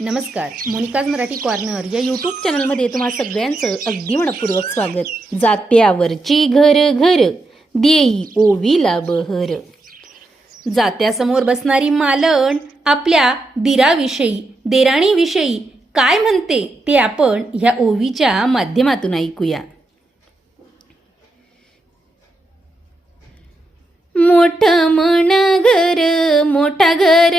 नमस्कार मोनिकाज मराठी कॉर्नर या यूट्यूब चॅनलमध्ये तुम्हा सगळ्यांचं अगदी मनपूर्वक स्वागत. जात्यावरची घर घर देई ओवीला बहर. जात्यासमोर बसणारी मालण आपल्या दिराविषयी देराणीविषयी काय म्हणते ते आपण ह्या ओवीच्या माध्यमातून ऐकूया. मोठ मन घर मोठा घर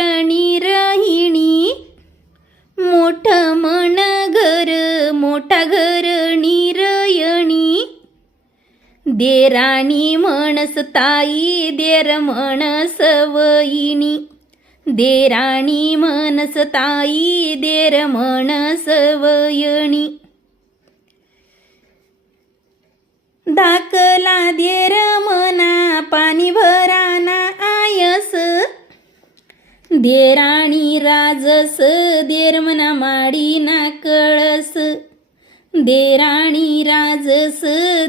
मोठा रयणी निरयणी देराणी म्हणस ताई देर म्हणस वहिनी. देराणी म्हणस ताई देर म्हणस वयणी दाकला देर मना पाणी भराना आयस. देराणी राजस देर मना माडी ना कळस. देराणी राजस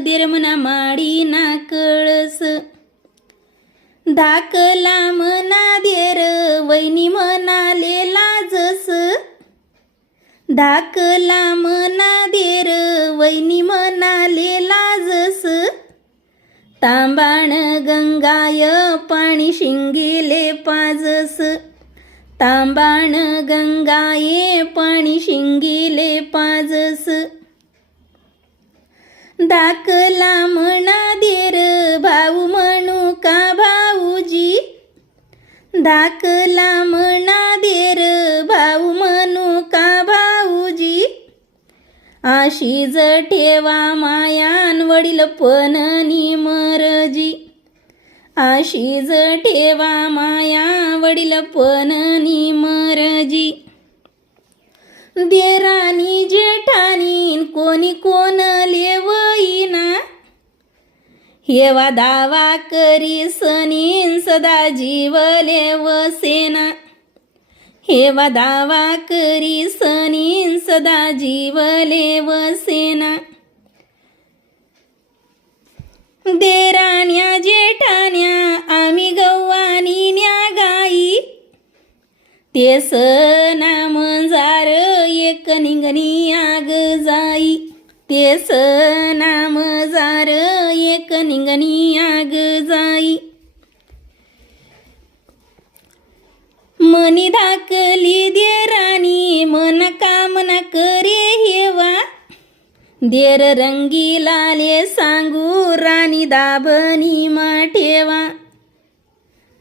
देरमना माडी ना कळस. धाकला मना देर वैनी म्हणाले लाजस. धाकला मना देर वैनी म्हणाले लाजस. तांबाण गंगाय पाणी शिंगिले पाजस. तांबाण गंगाये पाणी शिंगिले पाजस. दाखला म्हणा देर भाऊ म्हणू का भाऊजी? दाखला म्हणा देर भाऊ म्हणू का भाऊजी? आशीज ठेवा मायान वडील पणनी मरजी. आशीज ठेवा माया वडील पणनी मरजी. देरानी जेठानी हेवा दावा करी सनीन सदा जीवले वसेना. हेवा दावा करी सनीन सदा जीवले वसेना. देराण्या जेठाण्या आम्ही गव्वानी न्या गाई ते सना जार एक निंगणी आग जाई. ते सना मजार एक निंगणी आग जाई मनी धाकली देराणी मन कामना करे हेवा देर रंगी लाले सांगू राणी दाबनी माठेवा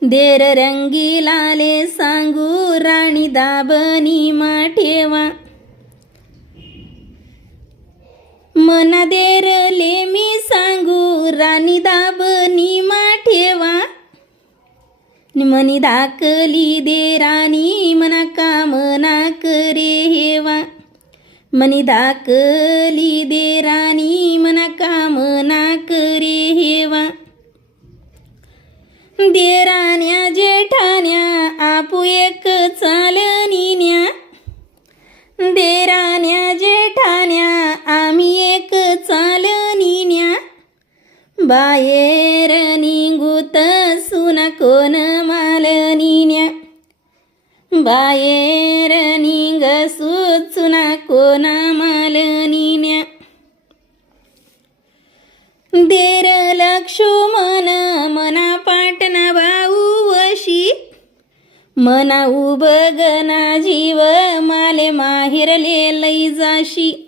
देर रंगी लाले सांगू राणी दाबनी माठेवा मना देरले मी सांगू राणी दाबनी माठेवा. मनी दाकली दे राणी मना कामना करे हेवा. मनी दाकली दे राणी मना कामना करे हेवा. देराण्या जेठाण्या आपू एक चालनिन्या देराण्या जे बाहेर निघूत सुना कोण मालनिन्या बाहेर निघ सुना कोण मालनिन्या देर लक्ष्मण मना पाटना भाऊ वशी मना उबगना जीव माले माहेरले लई जाशी.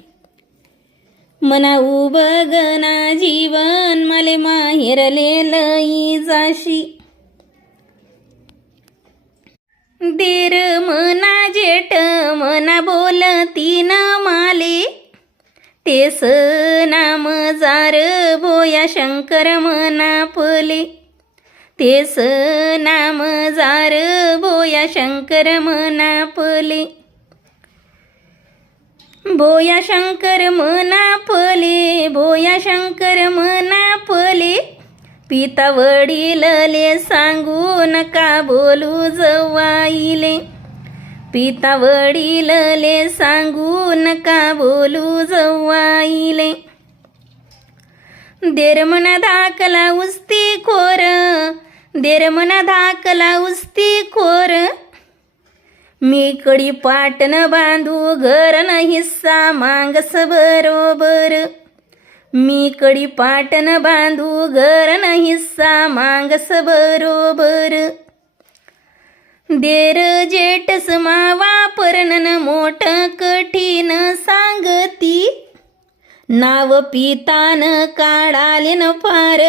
मना उबगना जीवन मले माहेरले लई जाशी. देर मना जेठ मना बोलती न माले. तेस नाम जार बोया शंकर मना पले तेस नाम जार बोया शंकर मना पले बोया शंकर मना फले बोया शंकर मना फले. पिता वडीलले सांगू नका बोलू जवाईले? पिता वडीलले सांगू नका बोलू जवाईले? देरमना धाकला उस्ती खोर देरमना धाकला उस्ती खोर. मी कडी पाटन बांधू घर हिस्सा मांगस बरोबर. मी कडी पाटन बांधू घर हिस्सा मांगस बरोबर. देर जेटस मावा पर्णन मोठ कठीण सांगती. नाव पितान काढालेन फार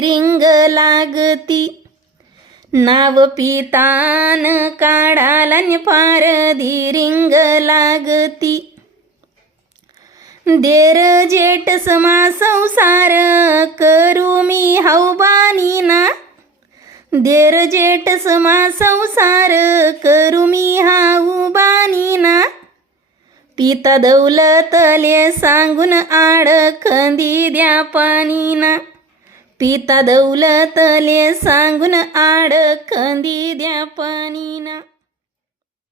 रिंग लागती. नाव पितान काढालन फार रिंग लागती. देर जेठ समा संसार करू मी हौबानी ना. देर जेठ समा संसार करू मी हाऊबानी ना. पिता दौलतले सांगून आड खंदी द्या पाणी ना. पिता दौलतले सांगून आड कंदी द्या पाणीना.